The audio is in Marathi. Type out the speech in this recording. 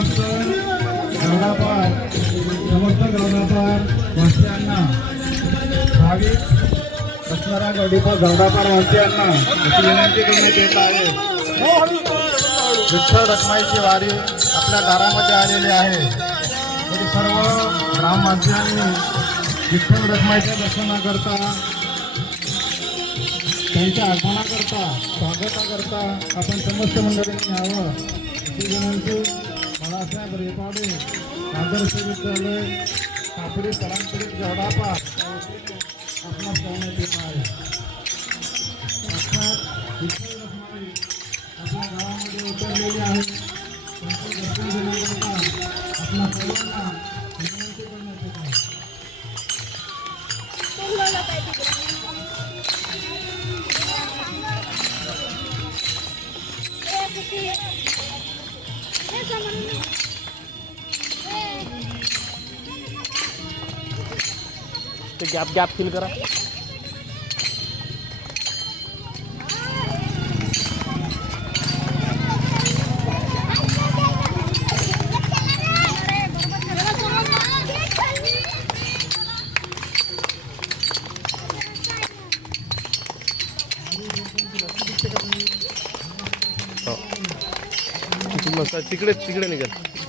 समस्त गौडापार वासियांना भाविक असणाऱ्या गौडापार वासियांना अशी विनंती करण्यात येत आहे। विठ्ठल रखमाईची वारी आपल्या दारामध्ये आलेली आहे। तरी सर्व ग्रामवासियांनी विठ्ठल रखमाईच्या दर्शनाकरता त्यांच्या आगमनाकरता स्वागताकरता आपण समस्त मंडळींनी यावं अशी विनंती बाळासाहेब रेपाडे आदर्श विद्यालय कापडी स्थलांतरित गौडापार आपणास करण्यात येत आहे। अर्थात विठ्ठल रखमाई आपल्या गावामध्ये उतरलेली आहे। त्यांचे दर्शन घेण्याकरता आपल्या सर्वांना विनंती करण्यात येत आहे। ते गॅप गॅप फिल करा। तिकडे निघाल।